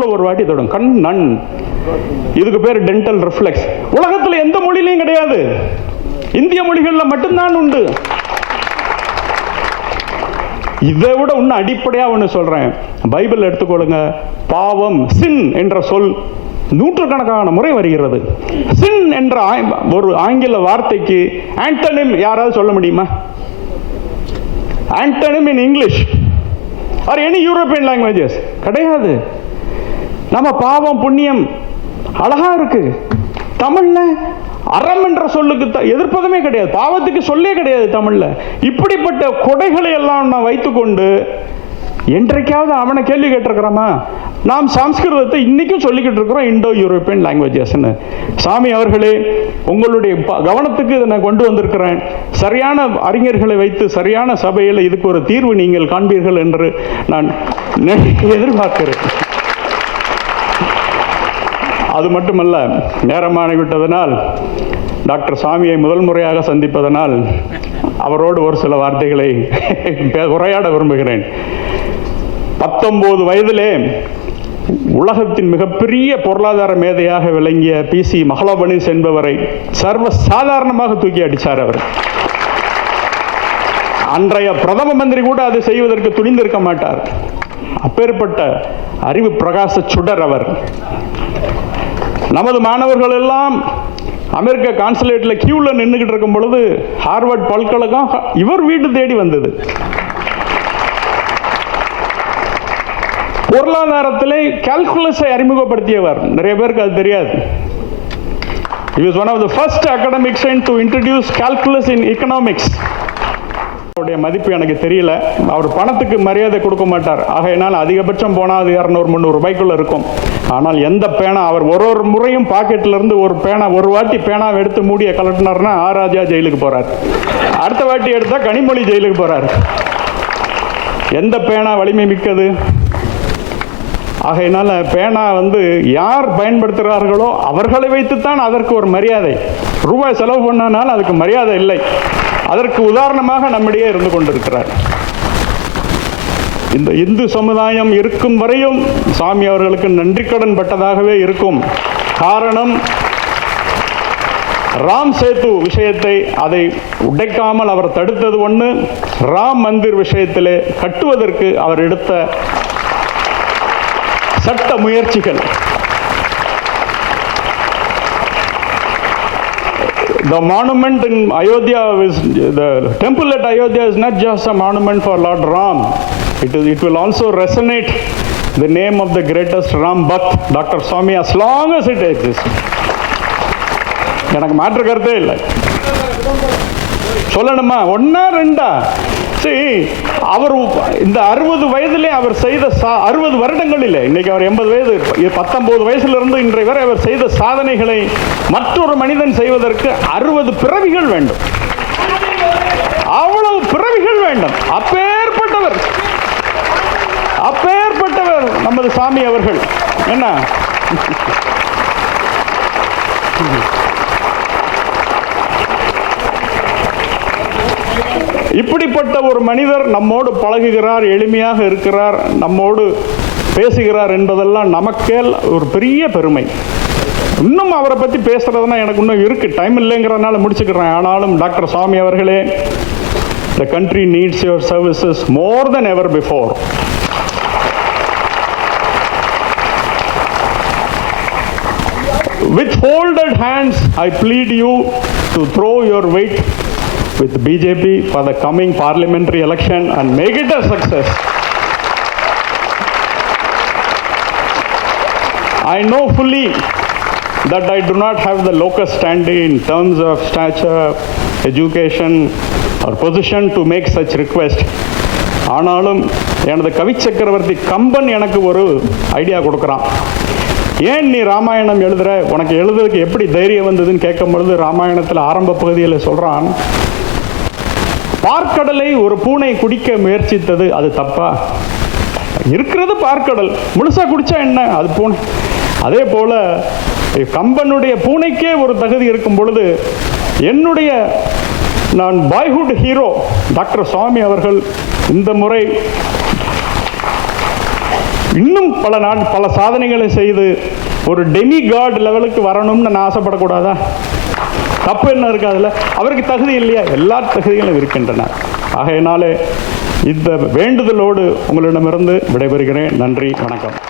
நாக்குல ஒரு வாட்டி தொடும். கண் நன், இதுக்கு பேர் டென்டல் ரிஃப்ளெக்ஸ். உலகத்தில் எந்த மொழியிலையும் கிடையாது, இந்திய மொழிகள்ல மட்டும்தான் உண்டு. இதை விட இன்னும் அடிப்படையா ஒன்று சொல்றேன். பைபிள் எடுத்துக்கொள்ளுங்க. பாவம், சின் என்ற சொல் நூற்றுக்கணக்கான முறை வருகிறது. சின் என்ற ஒரு ஆங்கில வார்த்தைக்கு ஆண்டனிம் யாராவது சொல்ல முடியுமா? Antonym in English or any European languages கிடையாது. நம்ம பாவம் புண்ணியம் அழகா இருக்கு. தமிழ்ல அறம் என்ற சொல்லுக்கு எதிர்ப்பதுமே கிடையாது, பாவத்துக்கு சொல்லே கிடையாது தமிழ்ல. இப்படிப்பட்ட கொடைகளை எல்லாம் நான் வைத்துக்கொண்டு என்றைக்காவது அவனை கேள்வி கேட்டிருக்கிறோமா? நாம் சம்ஸ்கிருதத்தை இன்னைக்கும் சொல்லிக்கிட்டு இருக்கிறோம், இண்டோ யூரோப்பியன் லாங்குவேஜஸ். சாமி அவர்களே, உங்களுடைய கவனத்துக்கு இதை நான் கொண்டு வந்திருக்கிறேன். சரியான அறிஞர்களை வைத்து சரியான சபையில் இதுக்கு ஒரு தீர்வு நீங்கள் காண்பீர்கள் என்று நான் எதிர்பார்க்கிறேன். அது மட்டுமல்ல, நேரமாகிவிட்டதனால் டாக்டர் சாமியை முதல் முறையாக சந்திப்பதனால் அவரோடு ஒரு சில வார்த்தைகளை உரையாட விரும்புகிறேன். 19 வயதிலே உலகத்தின் மிகப்பெரிய பொருளாதார மேதையாக விளங்கிய PC மகளபனிஸ் என்பவரை சர்வ சாதாரணமாக தூக்கி அடித்தார் அவர். அன்றைய பிரதம மந்திரி கூட அதை செய்வதற்கு துணிந்திருக்க மாட்டார். அப்பேற்பட்ட அறிவு பிரகாச சுடர் அவர். நமது மாணவர்கள் எல்லாம் அமெரிக்க கான்சுலேட்ல கியூல நின்றுகிட்டு இருக்கும் பொழுது ஹார்வர்ட் பல்கலைக்கழகம் இவர் வீட்டு தேடி வந்தது. பொருளாதாரத்திலே கால்குலஸை அறிமுகப்படுத்தியவர். நிறைய பேருக்கு அது தெரியாது. He was one of the first academics to introduce calculus in economics. அவருடைய மதிப்பு எனக்கு தெரியல. அவர் பணத்துக்கு மரியாதை கொடுக்க மாட்டார். ஆகையினால் அதிகபட்சம் போனால் அது 200-300 ரூபாய்க்குள்ள இருக்கும். ஆனால் எந்த பேனா, அவர் ஒரு முறையும் பாக்கெட்ல இருந்து ஒரு பேனா, ஒரு வாட்டி பேனாவை எடுத்து மூடிய கலட்டினார்னா ஆராஜா ஜெயிலுக்கு போறார், அடுத்த வாட்டி எடுத்தா கனிமொழி ஜெயிலுக்கு போறார். எந்த பேனா வலிமை மிக்கது? ஆகையினால பேனா யார் பயன்படுத்துகிறார்களோ அவர்களை வைத்துத்தான் அதற்கு ஒரு மரியாதை. ரூபாய் செலவு பண்ணால் அதுக்கு மரியாதை இல்லை. அதற்கு உதாரணமாக நம்மிடையே இருந்து கொண்டிருக்கிறார். இந்த இந்து சமுதாயம் இருக்கும் வரையும் சாமி அவர்களுக்கு நன்றி கடன் பட்டதாகவே இருக்கும். காரணம், ராம் சேது விஷயத்தை அதை உடைக்காமல் அவர் தடுத்தது ஒன்று. ராம் மந்திர் விஷயத்திலே கட்டுவதற்கு அவர் எடுத்த சட்ட முயற்சிகள். The monument in Ayodhya is, the temple at Ayodhya is not just a monument for Lord Ram. It will also resonate the name of the greatest Ram Bhakt, Dr. Swami, as long as it exists. எனக்கு மாற்று கருத்தே இல்லை. சொல்லணுமா? ஒன்னா ரெண்டா? சரி, அவர் இந்த 60 வயதிலே அவர் செய்த 60 வருடங்களிலே, இன்னைக்கு அவர் 80 வயது, 19 வயசிலிருந்து இன்றைய வரை அவர் செய்த சாதனைகளை மற்றொரு மனிதன் செய்வதற்கு 60 பிறவிகள் வேண்டும். அவ்வளவு பிறவிகள் வேண்டும். அப்பேற்பட்டவர் நமது சாமி அவர்கள். என்ன இப்படிப்பட்ட ஒரு மனிதர் நம்மோடு பழகுகிறார், எளிமையாக இருக்கிறார், நம்மோடு பேசுகிறார் என்பதெல்லாம் நமக்கே ஒரு பெரிய பெருமை. இன்னும் அவரை பற்றி பேசுறதுனா எனக்கு இன்னும் இருக்கு, டைம் இல்லைங்கிறதுனால முடிச்சுக்கிறேன். ஆனாலும் டாக்டர் சாமி அவர்களே, the country needs your services more than ever before. With folded hands, I plead you to throw your weight with BJP for the coming parliamentary election and make it a success. I know fully that I do not have the locus standi in terms of stature, education or position to make such request. ஆனாலும் எனது கவி சக்கரவர்த்தி கம்பன் எனக்கு ஒரு idea கொடுக்குறான். ஏன் நீ ராமாயணம் எழுதுற, உனக்கு எழுதுறதுக்கு எப்படி தைரியம் வந்ததுன்னு கேட்கும் பொழுது ராமாயணத்தில் ஆரம்ப பகுதியில் சொல்றான், பார்க்கடலை ஒரு பூனை குடிக்க முயற்சித்தது அது தப்பா? இருக்கிறது பார்க்கடல், முழுசா குடிச்சா என்ன, அது பூனை. அதே போல கம்பனுடைய பூனைக்கே ஒரு தகுதி இருக்கும் பொழுது என்னுடைய நான் பாய்ஹுட் ஹீரோ டாக்டர் சுவாமி அவர்கள் இந்த முறை இன்னும் பல சாதனைகளை செய்து ஒரு டெமி காட் லெவலுக்கு வரணும்னு நான் ஆசைப்படக்கூடாதா? தப்பு என்ன இருக்கு அதில்? அவருக்கு தகுதி இல்லையா? எல்லா தகுதிகளும் இருக்கின்றன. ஆகையினாலே இந்த வேண்டுதலோடு உங்களிடமிருந்து விடைபெறுகிறேன். நன்றி, வணக்கம்.